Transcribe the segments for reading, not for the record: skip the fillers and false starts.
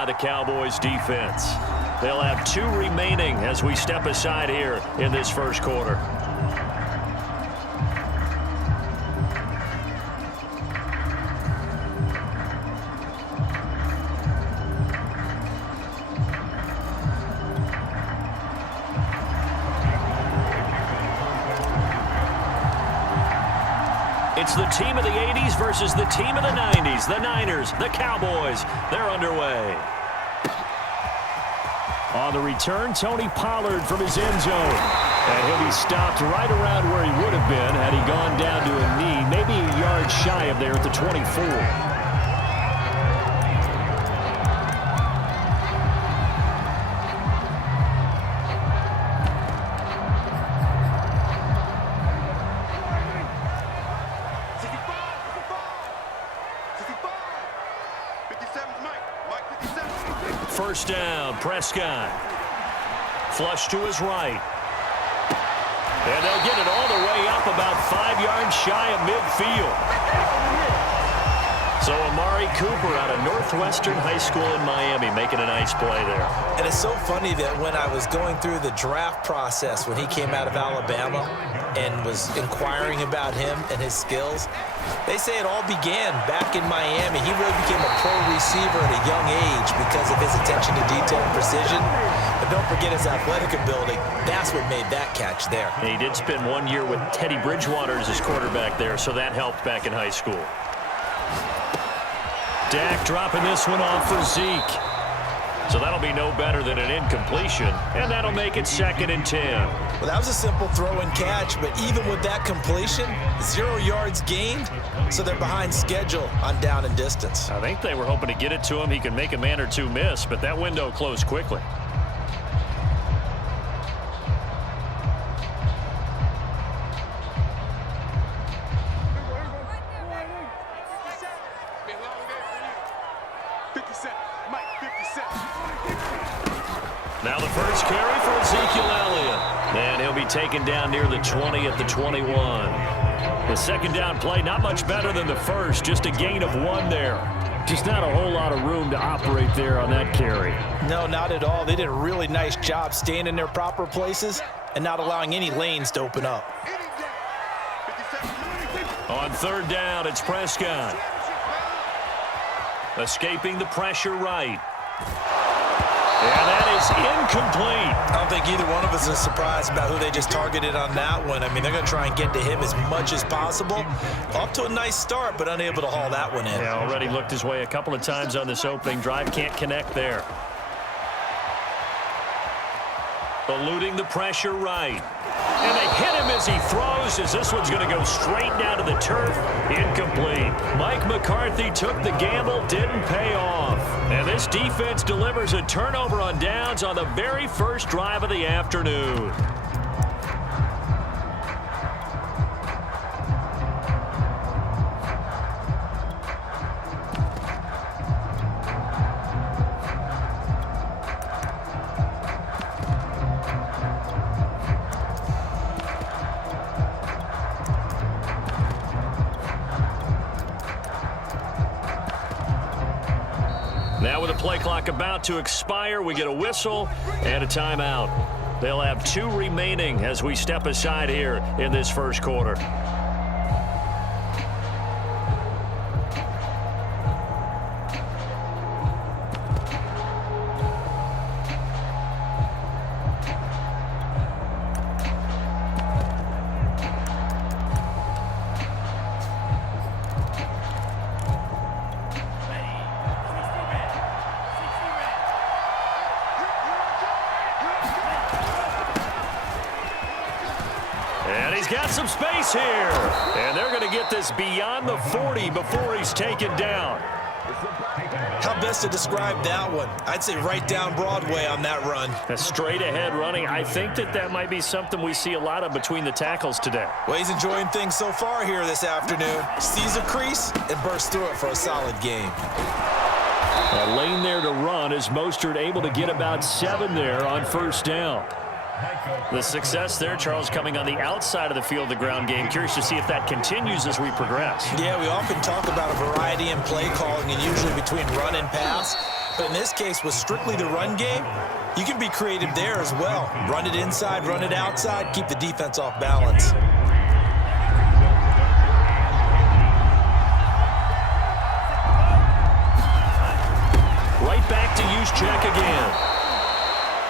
by the Cowboys defense. They'll have 2 remaining as we step aside here in this first quarter. It's the team of the 80s versus the team of the 90s. The Niners, the Cowboys, they're underway. On the return, Tony Pollard from his end zone. And he'll be stopped right around where he would have been had he gone down to a knee, maybe a yard shy of there at the 24. First down, Prescott. Flush to his right. And they'll get it all the way up about 5 yards shy of midfield. So Amari Cooper out of Northwestern High School in Miami making a nice play there. And it's so funny that when I was going through the draft process when he came out of Alabama and was inquiring about him and his skills, they say it all began back in Miami. He really became a pro receiver at a young age because of his attention to detail and precision. But don't forget his athletic ability. That's what made that catch there. And he did spend 1 year with Teddy Bridgewater as his quarterback there, so that helped back in high school. Dak dropping this one off for Zeke. So that'll be no better than an incompletion, and that'll make it 2nd and 10. Well, that was a simple throw and catch, but even with that completion, 0 yards gained, so they're behind schedule on down and distance. I think they were hoping to get it to him. He could make a man or two miss, but that window closed quickly. Now the first carry for Ezekiel Elliott. And he'll be taken down near the 20 at the 21. The second down play, not much better than the first, just a gain of 1 there. Just not a whole lot of room to operate there on that carry. No, not at all. They did a really nice job staying in their proper places and not allowing any lanes to open up. On 3rd down, it's Prescott. Escaping the pressure right. And that is incomplete. I don't think either one of us is surprised about who they just targeted on that one. I mean, they're going to try and get to him as much as possible. Off to a nice start, but unable to haul that one in. Yeah, already looked his way a couple of times on this opening drive. Can't connect there. Eluding the pressure right. And they hit him as he throws, as this one's going to go straight down to the turf. Incomplete. Mike McCarthy took the gamble, didn't pay off. And this defense delivers a turnover on downs on the very first drive of the afternoon. Now with the play clock about to expire, we get a whistle and a timeout. They'll have 2 remaining as we step aside here in this first quarter. And he's got some space here. And they're going to get this beyond the 40 before he's taken down. How best to describe that one? I'd say right down Broadway on that run. A straight ahead running. I think that might be something we see a lot of between the tackles today. Well, he's enjoying things so far here this afternoon. Sees a crease and bursts through it for a solid game. A lane there to run is Mostert able to get about 7 there on first down. The success there, Charles, coming on the outside of the field, the ground game. Curious to see if that continues as we progress. Yeah, we often talk about a variety in play calling and usually between run and pass. But in this case, with strictly the run game, you can be creative there as well. Run it inside, run it outside, keep the defense off balance. Right back to Juszczyk again.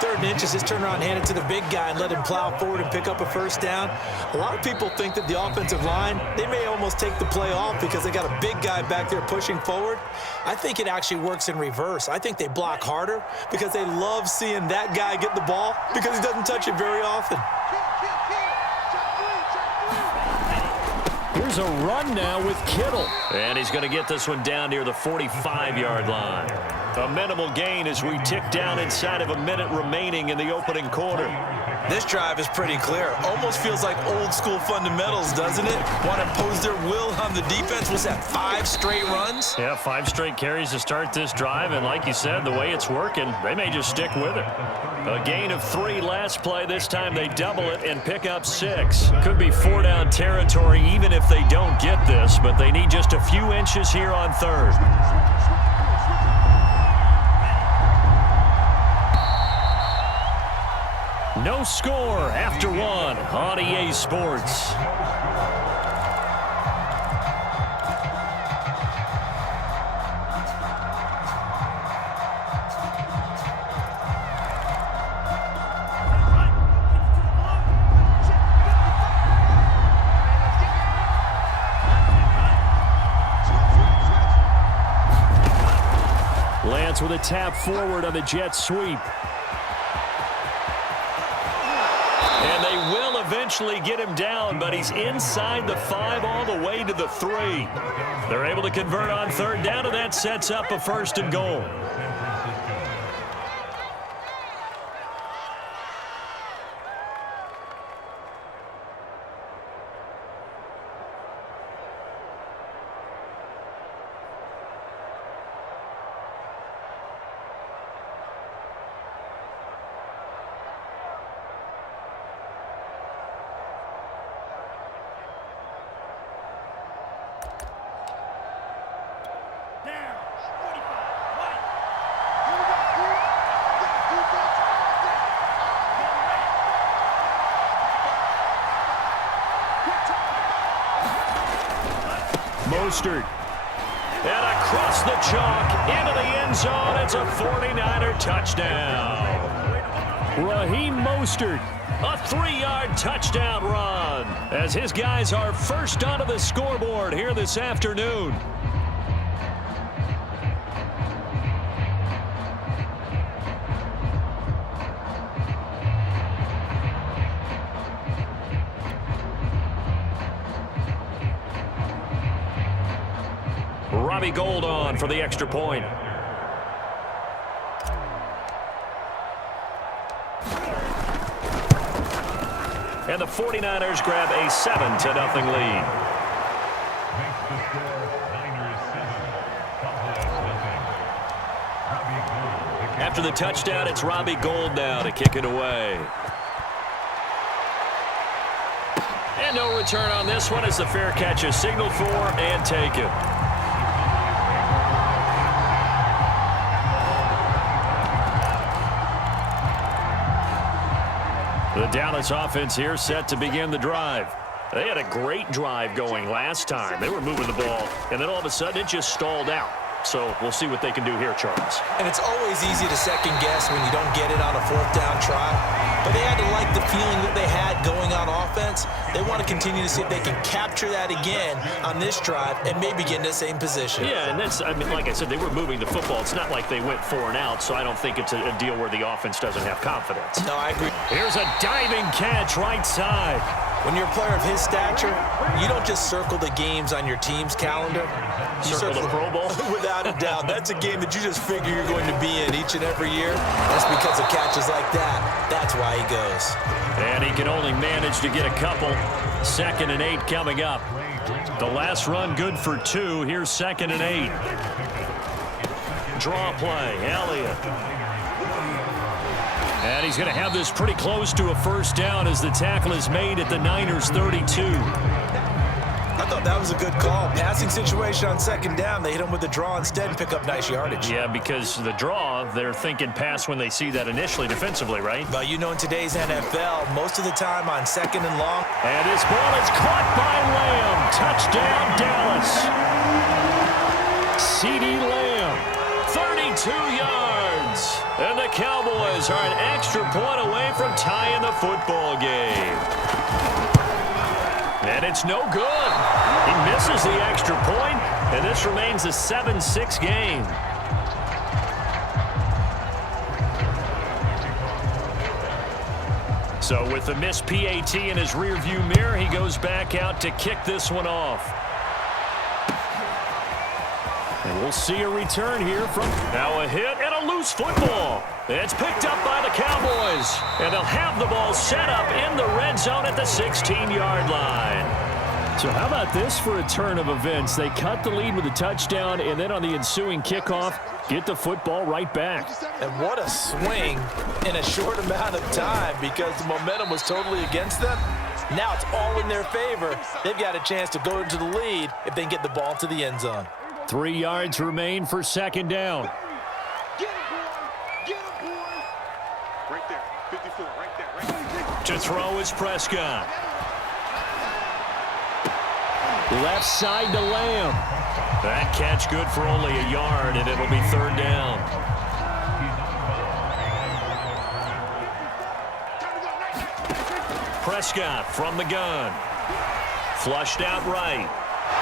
3rd and inches, just turn around, hand it to the big guy, and let him plow forward and pick up a first down. A lot of people think that the offensive line, they may almost take the play off because they got a big guy back there pushing forward. I think it actually works in reverse. I think they block harder because they love seeing that guy get the ball because he doesn't touch it very often. Here's a run now with Kittle. And he's going to get this one down near the 45-yard line. A minimal gain as we tick down inside of a minute remaining in the opening quarter. This drive is pretty clear. Almost feels like old school fundamentals, doesn't it? Want to impose their will on the defense. Was that 5 straight runs? Yeah, 5 straight carries to start this drive. And like you said, the way it's working, they may just stick with it. A gain of 3 last play. This time they double it and pick up 6. Could be 4-down territory even if they don't get this, but they need just a few inches here on 3rd. No score after 1 on EA Sports. Lance with a tap forward on the jet sweep. And they will eventually get him down, but he's inside the 5 all the way to the 3. They're able to convert on 3rd down, and that sets up a 1st and goal. Mostert. And across the chalk into the end zone. It's a 49er touchdown. Raheem Mostert, a 3-yard touchdown run as his guys are first onto the scoreboard here this afternoon. Robbie Gould on for the extra point. And the 49ers grab a 7-0 lead. After the touchdown, it's Robbie Gould now to kick it away. And no return on this one as the fair catch is signaled for and taken. The Dallas offense here set to begin the drive. They had a great drive going last time. They were moving the ball, and then all of a sudden it just stalled out. So we'll see what they can do here, Charles. And it's always easy to second guess when you don't get it on a 4th down try. But they had to like the feeling that they had going on offense. They want to continue to see if they can capture that again on this drive and maybe get in the same position. Yeah, and that's, I mean, like I said, they were moving the football. It's not like they went 4 and out, so I don't think it's a deal where the offense doesn't have confidence. No, I agree. Here's a diving catch right side. When you're a player of his stature, you don't just circle the games on your team's calendar. You circle the Pro Bowl? Without a doubt. That's a game that you just figure you're going to be in each and every year. That's because of catches like that. That's why he goes. And he can only manage to get a couple. 2nd and 8 coming up. The last run good for 2. Here's 2nd and 8. Draw play. Elliott. And he's going to have this pretty close to a 1st down as the tackle is made at the Niners' 32. I'll thought that was a good call. Passing situation on second down. They hit him with the draw instead and pick up nice yardage. Yeah, because the draw, they're thinking pass when they see that initially defensively, right? But you know, in today's NFL, most of the time on second and long. And his ball is caught by Lamb. Touchdown, Dallas. CeeDee Lamb, 32 yards. And the Cowboys are an extra point away from tying the football game. And it's no good. He misses the extra point, and this remains a 7-6 game. So with the missed PAT in his rearview mirror, he goes back out to kick this one off. And we'll see a return here from now a hit and a loose football. It's picked up by the Cowboys. And they'll have the ball set up in the red zone at the 16-yard line. So how about this for a turn of events? They cut the lead with a touchdown, and then on the ensuing kickoff, get the football right back. And what a swing in a short amount of time because the momentum was totally against them. Now it's all in their favor. They've got a chance to go into the lead if they can get the ball to the end zone. 3 yards remain for second down. Get it, boy. Get it, boy. Right there. 54. Right there. Right there. To throw is Prescott. Left side to Lamb. That catch good for only a yard, and it'll be third down. Prescott from the gun. Flushed out right.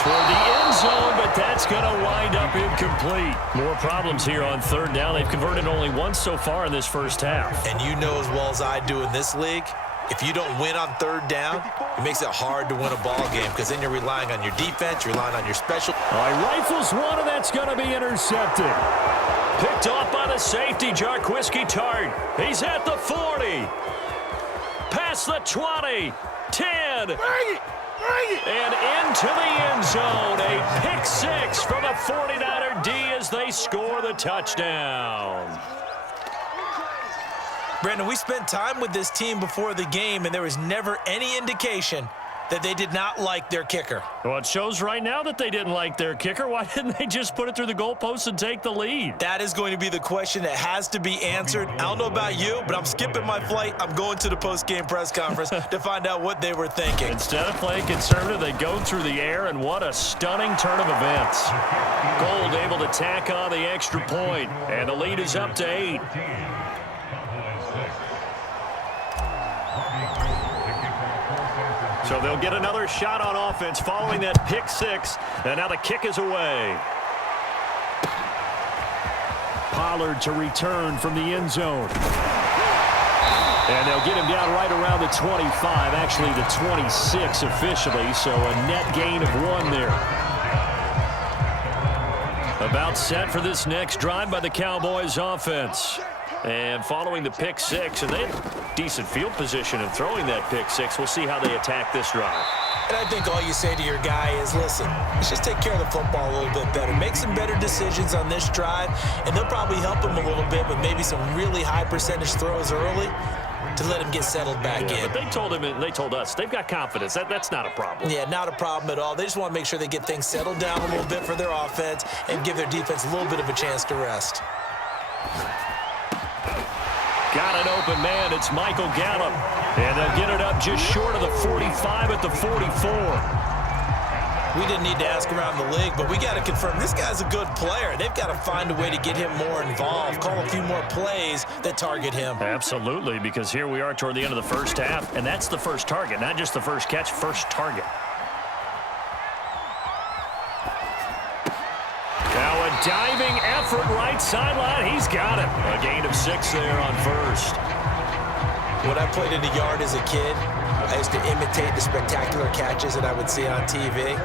Toward the end zone, but that's going to wind up incomplete. More problems here on third down. They've converted only once so far in this first half. And you know as well as I do in this league, if you don't win on third down, it makes it hard to win a ball game because then you're relying on your defense, you're relying on your special. All right, rifles one, and that's going to be intercepted. Picked off by the safety, Jarquiski Tart. He's at the 40. Past the 20. 10. And into the end zone. A pick six from the 49er D as they score the touchdown. Brandon, we spent time with this team before the game, and there was never any indication that they did not like their kicker. Well, it shows right now that they didn't like their kicker. Why didn't they just put it through the goalpost and take the lead? That is going to be the question that has to be answered. I don't know about you, but I'm skipping my flight. I'm going to the post-game press conference to find out what they were thinking. Instead of playing conservative, they go through the air, and what a stunning turn of events. Gold able to tack on the extra point, and the lead is up to 8. So they'll get another shot on offense following that pick six. And now the kick is away. Pollard to return from the end zone. And they'll get him down right around the 25, actually the 26 officially. So a net gain of 1 there. About set for this next drive by the Cowboys offense. And following the pick six, and they have decent field position in throwing that pick six. We'll see how they attack this drive. And I think all you say to your guy is, listen, let's just take care of the football a little bit better. Make some better decisions on this drive, and they'll probably help him a little bit with maybe some really high percentage throws early to let him get settled back in. But they told him, and they told us, they've got confidence. That's not a problem. Yeah, not a problem at all. They just want to make sure they get things settled down a little bit for their offense and give their defense a little bit of a chance to rest. Got an open man. It's Michael Gallup. And they'll get it up just short of the 45 at the 44. We didn't need to ask around the league, but we got to confirm this guy's a good player. They've got to find a way to get him more involved, call a few more plays that target him. Absolutely, because here we are toward the end of the first half, and that's the first target, not just the first catch, first target. Now a diving effort right sideline. He's got it. A gain of 6 there on first. When I played in the yard as a kid, I used to imitate the spectacular catches that I would see on TV.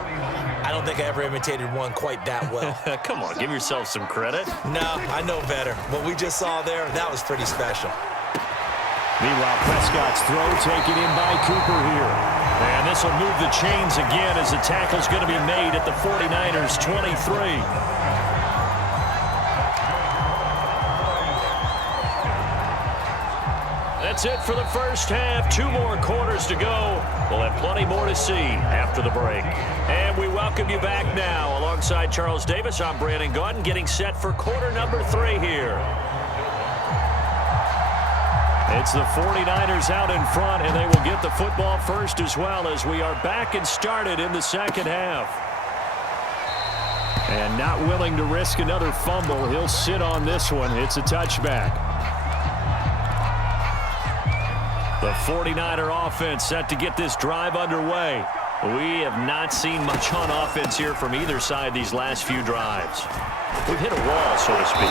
I don't think I ever imitated one quite that well. Come on, give yourself some credit. No, I know better. What we just saw there, that was pretty special. Meanwhile, Prescott's throw taken in by Cooper here. And this will move the chains again as the tackle's going to be made at the 49ers' 23. That's it for the first half. 2 more quarters to go. We'll have plenty more to see after the break. And we welcome you back now. Alongside Charles Davis, I'm Brandon Gaudin, getting set for quarter number 3 here. It's the 49ers out in front, and they will get the football first as well as we are back and started in the second half. And not willing to risk another fumble, he'll sit on this one. It's a touchback. The 49er offense set to get this drive underway. We have not seen much on offense here from either side these last few drives. We've hit a wall, so to speak.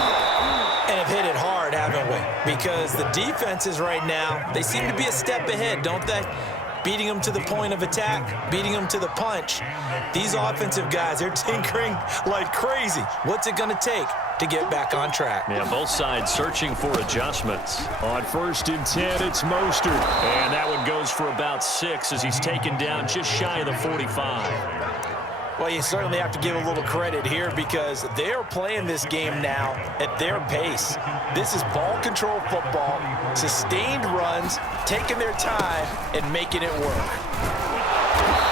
And have hit it hard, haven't we? Because the defenses right now, they seem to be a step ahead, don't they? Beating them to the point of attack, beating them to the punch. These offensive guys, they're tinkering like crazy. What's it going to take to get back on track? Yeah, both sides searching for adjustments. On 1st and 10, it's Mostert. And that one goes for about 6 as he's taken down just shy of the 45. Well, you certainly have to give a little credit here because they're playing this game now at their pace. This is ball control football, sustained runs, taking their time and making it work.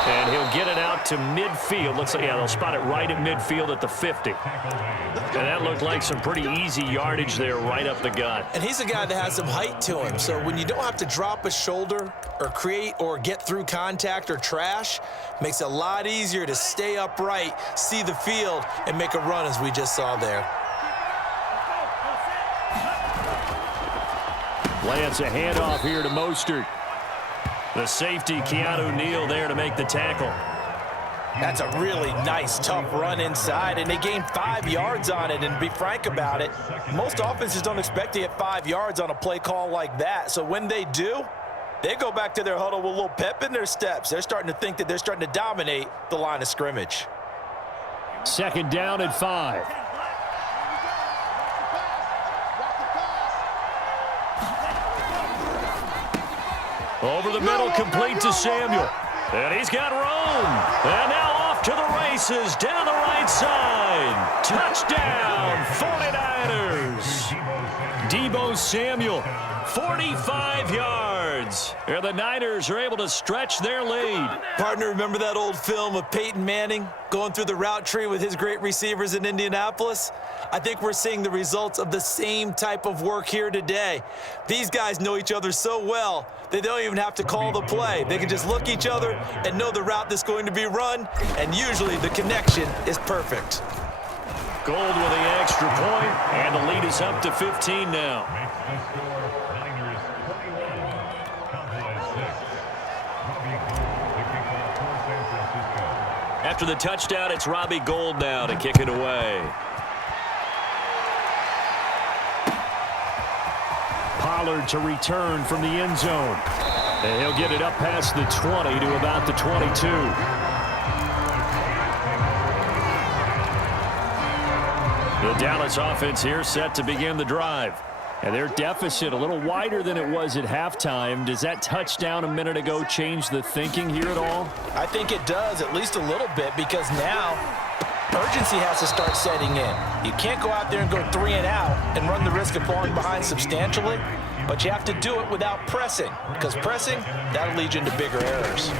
And he'll get it out to midfield. Looks like, yeah, they'll spot it right at midfield at the 50. And that looked like some pretty easy yardage there right up the gut. And he's a guy that has some height to him. So when you don't have to drop a shoulder or create or get through contact or trash, makes it a lot easier to stay upright, see the field, and make a run as we just saw there. Lance a handoff here to Mostert. The safety, Keanu Neal, there to make the tackle. That's a really nice, tough run inside, and they gained 5 yards on it. And to be frank about it, most offenses don't expect to get 5 yards on a play call like that. So when they do, they go back to their huddle with a little pep in their steps. They're starting to think that they're starting to dominate the line of scrimmage. 2nd down and 5. Over the middle, complete to Samuel. And he's got room. And now off to the races, down the right side. Touchdown, 49ers. Deebo Samuel, 45 yards. And the Niners are able to stretch their lead. Partner, remember that old film of Peyton Manning going through the route tree with his great receivers in Indianapolis? I think we're seeing the results of the same type of work here today. These guys know each other so well, they don't even have to call the play. They can just look each other and know the route that's going to be run, and usually the connection is perfect. Gold with the extra point, and the lead is up to 15 now. After the touchdown, it's Robbie Gould now to kick it away. Pollard to return from the end zone. And he'll get it up past the 20 to about the 22. The Dallas offense here set to begin the drive. And their deficit a little wider than it was at halftime. Does that touchdown a minute ago change the thinking here at all? I think it does, at least a little bit, because now urgency has to start setting in. You can't go out there and go 3 and out and run the risk of falling behind substantially, but you have to do it without pressing, because pressing, that'll lead you into bigger errors.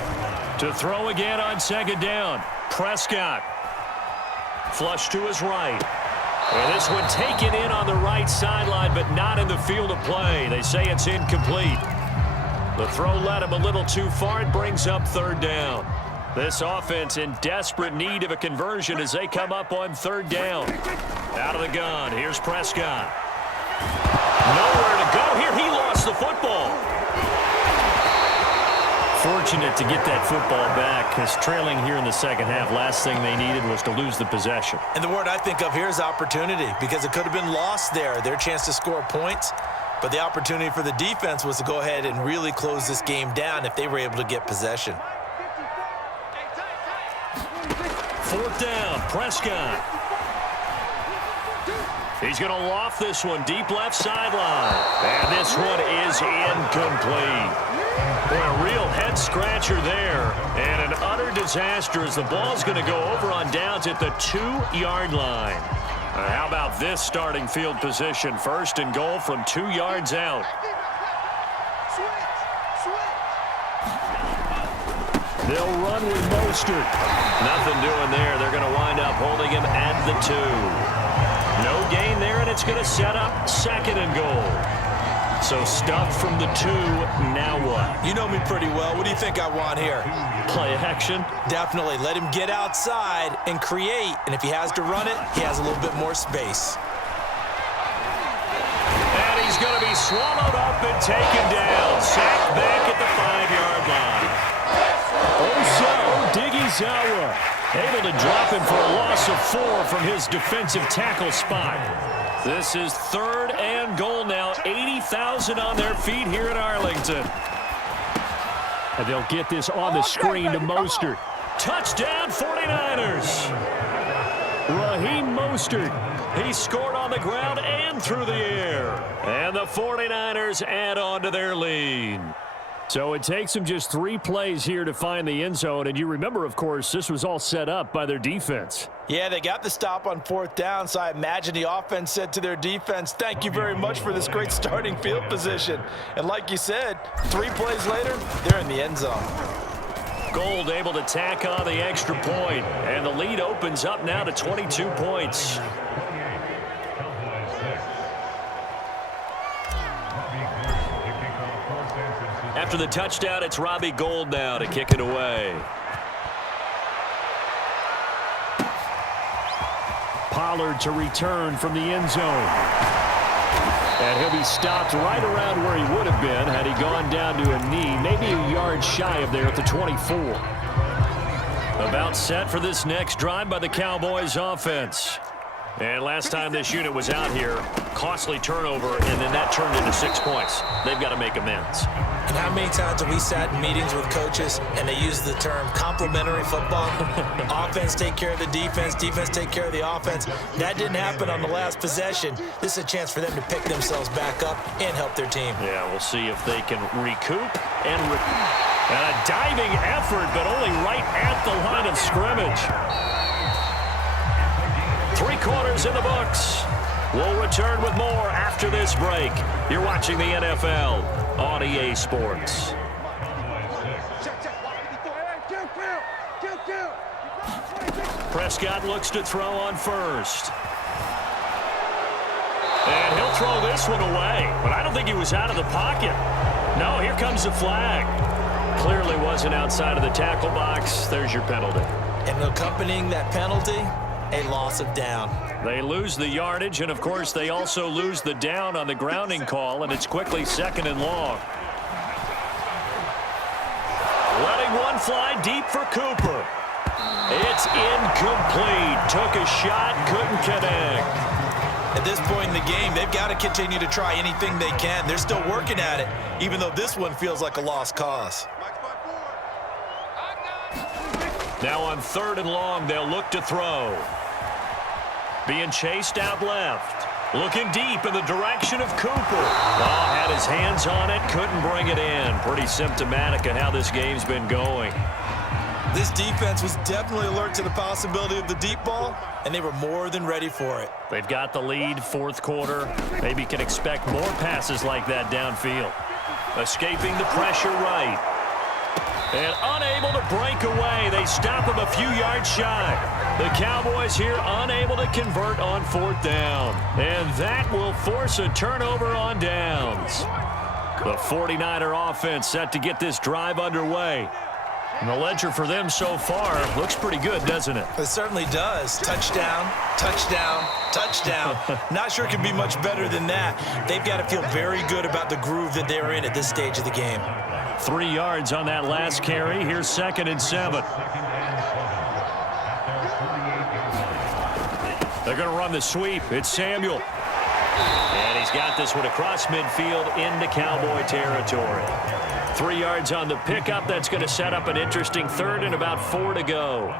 To throw again on 2nd down, Prescott. Flush to his right. And this one taken in on the right sideline, but not in the field of play. They say it's incomplete. The throw led him a little too far. It brings up 3rd down. This offense in desperate need of a conversion as they come up on 3rd down. Out of the gun, here's Prescott. Nowhere to go here. He lost the football. Fortunate to get that football back, because trailing here in the second half, last thing they needed was to lose the possession. And the word I think of here is opportunity, because it could have been lost there, their chance to score points. But the opportunity for the defense was to go ahead and really close this game down if they were able to get possession. 4th down, Prescott. He's going to loft this one deep left sideline. And this one is incomplete. Boy, a real head-scratcher there. And an utter disaster as the ball's going to go over on downs at the 2-yard line. How about this starting field position? 1st and goal from 2 yards out. They'll run with Mostert. Nothing doing there. They're going to wind up holding him at the 2. No gain there, and it's going to set up second and goal. So stuffed from the 2, now what? You know me pretty well. What do you think I want here? Play action? Definitely. Let him get outside and create. And if he has to run it, he has a little bit more space. And he's going to be swallowed up and taken down. Sacked back at the 5-yard line. Odighizuwa able to drop him for a loss of 4 from his defensive tackle spot. This is 3rd and goal now. 80,000 on their feet here in Arlington. And they'll get this on the screen to Mostert. Touchdown 49ers. Raheem Mostert. He scored on the ground and through the air. And the 49ers add on to their lead. So it takes them just 3 plays here to find the end zone. And you remember, of course, this was all set up by their defense. Yeah, they got the stop on 4th down, so I imagine the offense said to their defense, thank you very much for this great starting field position. And like you said, 3 plays later, they're in the end zone. Gold able to tack on the extra point, and the lead opens up now to 22 points. After the touchdown, it's Robbie Gould now to kick it away. Pollard to return from the end zone. And he'll be stopped right around where he would have been had he gone down to a knee, maybe a yard shy of there at the 24. About set for this next drive by the Cowboys offense. And last time this unit was out here, costly turnover, and then that turned into 6 points. They've got to make amends. And how many times have we sat in meetings with coaches and they use the term complementary football? Offense take care of the defense, defense take care of the offense. That didn't happen on the last possession. This is a chance for them to pick themselves back up and help their team. Yeah, we'll see if they can recoup and a diving effort, but only right at the line of scrimmage. 3 quarters in the books. We'll return with more after this break. You're watching the NFL on EA Sports. Prescott looks to throw on first. And he'll throw this one away, but I don't think he was out of the pocket. No, here comes the flag. Clearly wasn't outside of the tackle box. There's your penalty. And accompanying that penalty, a loss of down. They lose the yardage, and of course they also lose the down on the grounding call, and it's quickly 2nd and long. Letting one fly deep for Cooper. It's incomplete. Took a shot, couldn't connect. At this point in the game, they've got to continue to try anything they can. They're still working at it, even though this one feels like a lost cause. Now on 3rd and long, they'll look to throw. Being chased out left. Looking deep in the direction of Cooper. Oh, had his hands on it, couldn't bring it in. Pretty symptomatic of how this game's been going. This defense was definitely alert to the possibility of the deep ball, and they were more than ready for it. They've got the lead, 4th quarter. Maybe can expect more passes like that downfield. Escaping the pressure right. And unable to break away. They stop him a few yards shy. The Cowboys here unable to convert on 4th down. And that will force a turnover on downs. The 49er offense set to get this drive underway. And the ledger for them so far looks pretty good, doesn't it? It certainly does. Touchdown, touchdown, touchdown. Not sure it can be much better than that. They've got to feel very good about the groove that they're in at this stage of the game. 3 yards on that last carry. Here's 2nd and 7. They're going to run the sweep. It's Samuel. And he's got this one across midfield into Cowboy territory. 3 yards on the pickup. That's going to set up an interesting 3rd and about 4 to go.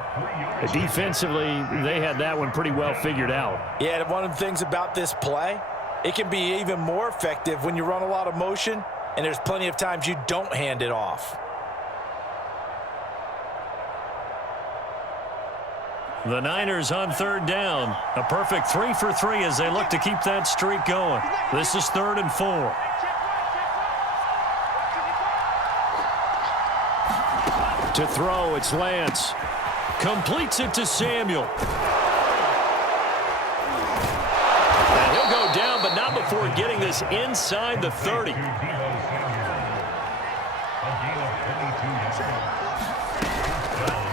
Defensively, they had that one pretty well figured out. Yeah, one of the things about this play, it can be even more effective when you run a lot of motion, and there's plenty of times you don't hand it off. The Niners on 3rd down. A perfect 3 for 3 as they look to keep that streak going. This is 3rd and 4. To throw, it's Lance. Completes it to Samuel. And he'll go down, but not before getting this inside the 30.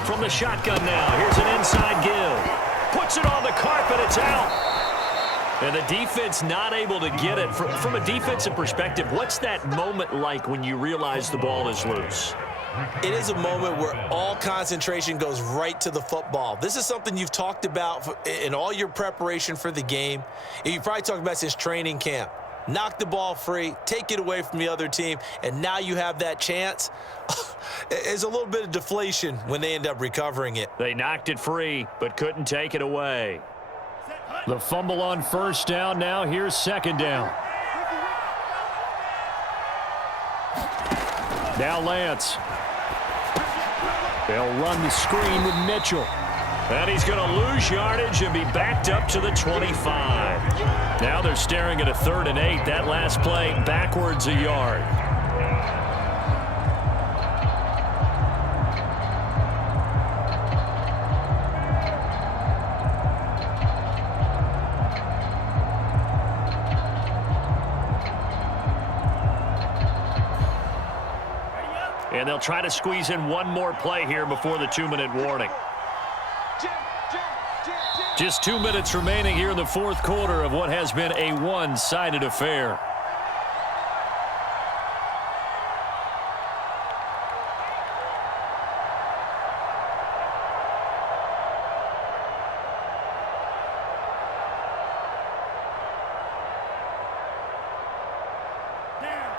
From the shotgun now, here's an inside give. Puts it on the carpet, it's out. And the defense not able to get it. From a defensive perspective, what's that moment like when you realize the ball is loose? It is a moment where all concentration goes right to the football. This is something you've talked about in all your preparation for the game. You probably talked about since training camp. Knock the ball free, take it away from the other team, and now you have that chance. There's a little bit of deflation when they end up recovering it. They knocked it free, but couldn't take it away. The fumble on first down. Now here's second down. Now Lance. They'll run the screen with Mitchell. And he's going to lose yardage and be backed up to the 25. Now they're staring at a 3rd and 8. That last play backwards a yard. And they'll try to squeeze in one more play here before the 2-minute warning. Just 2 minutes remaining here in the 4th quarter of what has been a one-sided affair.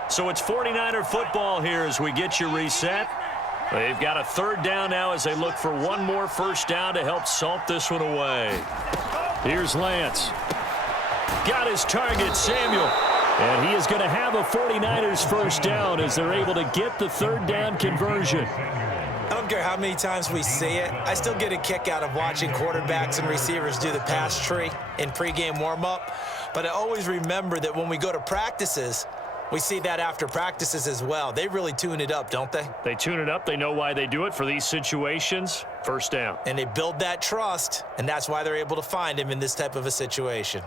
So it's 49er football here as we get you reset. They've got a 3rd down now as they look for one more first down to help salt this one away. Here's Lance. Got his target, Samuel. And he is going to have a 49ers first down as they're able to get the 3rd down conversion. I don't care how many times we see it. I still get a kick out of watching quarterbacks and receivers do the pass tree in pregame warm-up. But I always remember that when we go to practices, we see that after practices as well. They really tune it up, don't they? They tune it up. They know why they do it for these situations. First down. And they build that trust, and that's why they're able to find him in this type of a situation.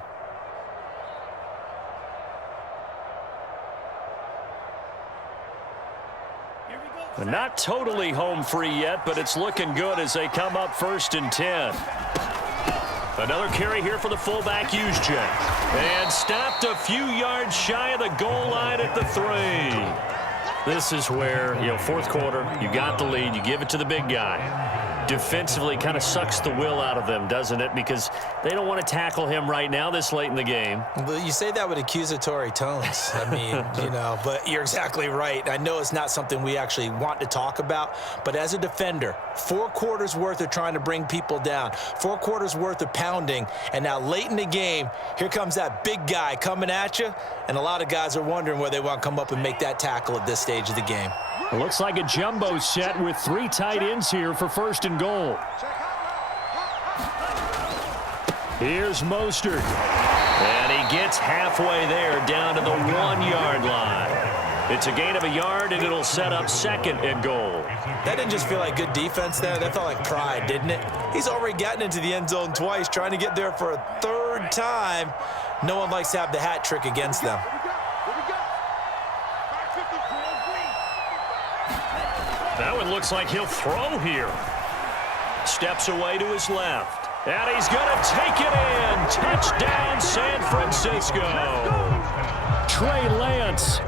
Not totally home free yet, but it's looking good as they come up 1st and 10. Another carry here for the fullback, Juszczyk. And stopped a few yards shy of the goal line at the 3. This is where, 4th quarter, you got the lead, you give it to the big guy. Defensively kind of sucks the will out of them, doesn't it? Because they don't want to tackle him right now this late in the game. Well, you say that with accusatory tones. I mean, but you're exactly right. I know it's not something we actually want to talk about, but as a defender, 4 quarters worth of trying to bring people down, 4 quarters worth of pounding, and now late in the game, here comes that big guy coming at you, and a lot of guys are wondering where they want to come up and make that tackle at this stage of the game. It looks like a jumbo set with 3 tight ends here for 1st and goal. Here's Mostert. And he gets halfway there down to the 1-yard line. It's a gain of a yard, and it'll set up 2nd and goal. That didn't just feel like good defense there. That felt like pride, didn't it? He's already gotten into the end zone twice, trying to get there for a 3rd time. No one likes to have the hat trick against them. That one looks like he'll throw here. Steps away to his left. And he's going to take it in. Touchdown, San Francisco. Trey Lance